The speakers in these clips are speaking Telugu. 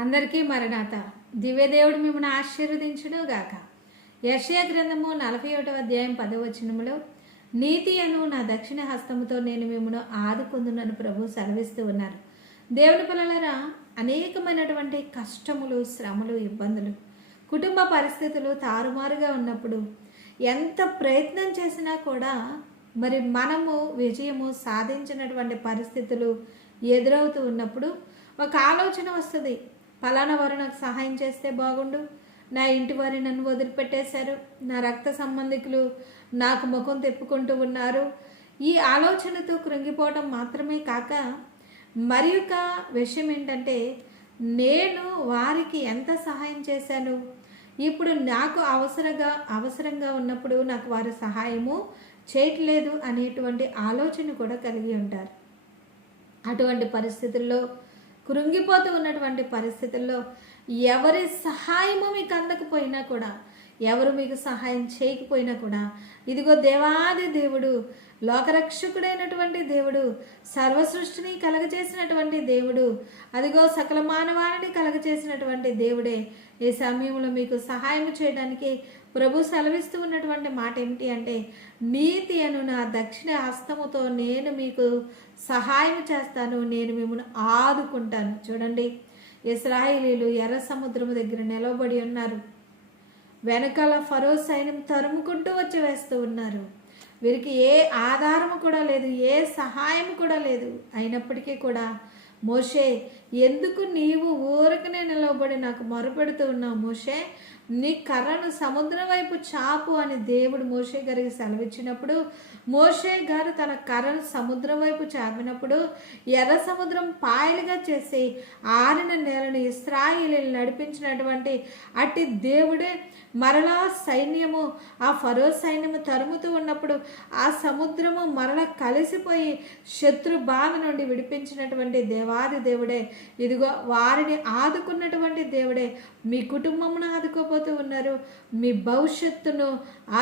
అందరికీ మరణాత. దివ్యదేవుడు మిమ్మల్ని ఆశీర్వదించును గాక. యెషయా గ్రంథము 41వ అధ్యాయం 10వ వచనములో, నీతి అను నా దక్షిణ హస్తముతో నేను మిమ్మల్ని ఆదుకుందునని ప్రభు సెలవిస్తూ ఉన్నారు. దేవుని పిల్లలారా, అనేకమైనటువంటి కష్టములు, శ్రమలు, ఇబ్బందులు, కుటుంబ పరిస్థితులు తారుమారుగా ఉన్నప్పుడు ఎంత ప్రయత్నం చేసినా కూడా మరి మనము విజయము సాధించినటువంటి పరిస్థితులు ఎదురవుతూ ఉన్నప్పుడు ఒక ఆలోచన వస్తుంది. ఫలానా వారు నాకు సహాయం చేస్తే బాగుండు, నా ఇంటి వారి నన్ను వదిలిపెట్టేశారు, నా రక్త సంబంధికులు నాకు ముఖం తిప్పుకుంటూ ఉన్నారు. ఈ ఆలోచనతో కృంగిపోవడం మాత్రమే కాక మరి ఒక విషయం ఏంటంటే, నేను వారికి ఎంత సహాయం చేశాను, ఇప్పుడు నాకు అవసరంగా ఉన్నప్పుడు నాకు వారు సహాయము చేయట్లేదు అనేటువంటి ఆలోచన కూడా కలిగి ఉంటారు. అటువంటి పరిస్థితుల్లో, కృంగిపోతూ ఉన్నటువంటి పరిస్థితుల్లో ఎవరి సహాయము మీకు అందకపోయినా కూడా, ఎవరు మీకు సహాయం చేయకపోయినా కూడా, ఇదిగో దేవాది దేవుడు, లోకరక్షకుడైనటువంటి దేవుడు, సర్వసృష్టిని కలగచేసినటువంటి దేవుడు, అదిగో సకల మానవాళిని కలగచేసినటువంటి దేవుడే ఈ సమయంలో మీకు సహాయం చేయడానికి ప్రభు సెలవిస్తూ ఉన్నటువంటి మాట ఏమిటి అంటే, నీతి అను నా దక్షిణ హస్తముతో నేను మీకు సహాయం చేస్తాను, నేను మిమ్మల్ని ఆదుకుంటాను. చూడండి, ఇశ్రాయేలీలు ఎర్ర సముద్రము దగ్గర నిలబడి ఉన్నారు. వెనకాల ఫరో సైన్యం తరుముకుంటూ వచ్చి వేస్తూ ఉన్నారు. వీరికి ఏ ఆధారము కూడా లేదు, ఏ సహాయం కూడా లేదు. అయినప్పటికీ కూడా, మోషే, ఎందుకు నీవు ఊరకనే నిలబడి నాకు మొరపెడుతూ ఉన్నావు? మోషే, నీ కర్రను సముద్రం వైపు చాపు అని దేవుడు మోషే గారికి సెలవిచ్చినప్పుడు, మోషే గారు తన కర్రను సముద్రం వైపు చాపినప్పుడు ఎర్ర సముద్రం పాయలుగా చేసి ఆరిన నేలను ఇశ్రాయేలీయులు నడిపించినటువంటి అట్టి దేవుడే మరలా సైన్యము, ఆ ఫరో సైన్యము తరుముతూ ఉన్నప్పుడు ఆ సముద్రము మరలా కలిసిపోయి శత్రు బాధ నుండి విడిపించినటువంటి దేవాది దేవుడే, ఇదిగో వారిని ఆదుకున్నటువంటి దేవుడే మీ కుటుంబమును ఆదుకోపోతూ ఉన్నారు. మీ భవిష్యత్తును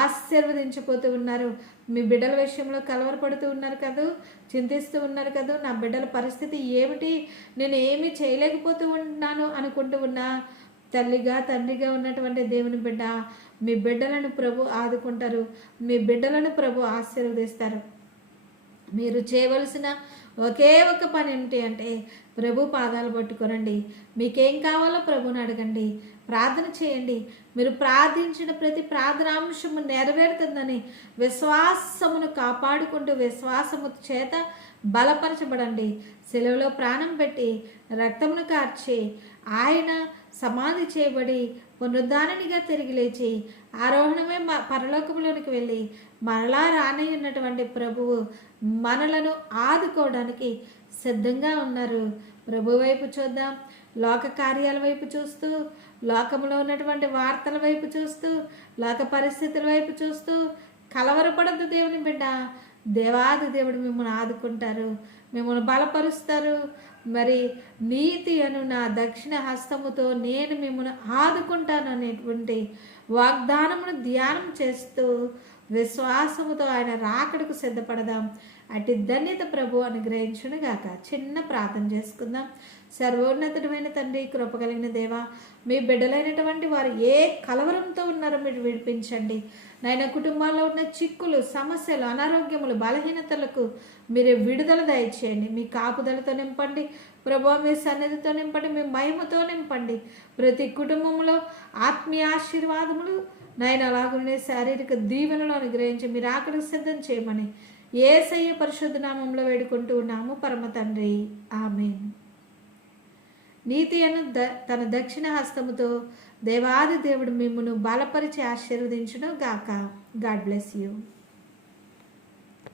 ఆశీర్వదించిపోతూ ఉన్నారు. మీ బిడ్డల విషయంలో కలవరపడుతూ ఉన్నారు కదూ, చింతిస్తూ ఉన్నారు కదూ, నా బిడ్డల పరిస్థితి ఏమిటి, నేను ఏమీ చేయలేకపోతూ ఉన్నాను అనుకుంటూ ఉన్నా, తల్లిగా తండ్రిగా ఉన్నటువంటి దేవుని బిడ్డ, మీ బిడ్డలను ప్రభు ఆదుకుంటారు, మీ బిడ్డలను ప్రభు ఆశీర్వదిస్తారు. మీరు చేయవలసిన ఒకే ఒక పని ఏమిటి అంటే, ప్రభు పాదాలు పట్టుకోనండి, మీకేం కావాలో ప్రభుని అడగండి, ప్రార్థన చేయండి. మీరు ప్రార్థించిన ప్రతి ప్రార్థనాంశము నెరవేరుతుందని విశ్వాసమును కాపాడుకుంటూ విశ్వాసము చేత బలపరచబడండి. సెలవులో ప్రాణం పెట్టి రక్తమును కార్చి ఆయన సమాధి చేయబడి పునరుద్ధారణిగా తిరిగి లేచి ఆరోహణమే పరలోకములోనికి వెళ్ళి మరలా రానయ్యున్నటువంటి ప్రభువు మనలను ఆదుకోవడానికి సిద్ధంగా ఉన్నారు. ప్రభు వైపు చూద్దాం. లోక కార్యాల వైపు చూస్తూ, లోకంలో ఉన్నటువంటి వార్తల వైపు చూస్తూ, లోక పరిస్థితుల వైపు చూస్తూ కలవరపడద్దు దేవుని బిడ్డ. దేవాది దేవుడు మిమ్మల్ని ఆదుకుంటారు, మిమ్మల్ని బలపరుస్తారు. మరి నీతి అను నా దక్షిణ హస్తముతో నేను మిమ్మల్ని ఆదుకుంటాను అనేటువంటి వాగ్దానమును ధ్యానం చేస్తూ విశ్వాసముతో ఆయన రాకడకు సిద్ధపడదాం. అటు ధన్యత ప్రభు అనుగ్రహించును గాక. చిన్న ప్రార్థన చేసుకుందాం. సర్వోన్నతుడమైన తండ్రి, కృప కలిగిన దేవ, మీ బిడ్డలైనటువంటి వారు ఏ కలవరంతో ఉన్నారో మీరు విడిపించండి. నాయన, కుటుంబాల్లో ఉన్న చిక్కులు, సమస్యలు, అనారోగ్యములు, బలహీనతలకు మీరు విడుదల దయచేయండి. మీ కాపుదలతో నింపండి ప్రభు, మీ సన్నిధితో నింపండి, మీ మహిమతో నింపండి. ప్రతి కుటుంబంలో ఆత్మీయ ఆశీర్వాదములు నాయన, అలాగనే శారీరక దీవెనలు అనుగ్రహించి మీరు ఆకలికి సిద్ధం చేయమని యేసయ్య పరిశుద్ధ నామంలో వేడుకుంటూ ఉన్నాము పరమ తండ్రి, ఆమేన్. నీతి అను తన దక్షిణ హస్తముతో దేవాది దేవుడు మిమ్మును బలపరిచి ఆశీర్వదించును గాక. God bless you.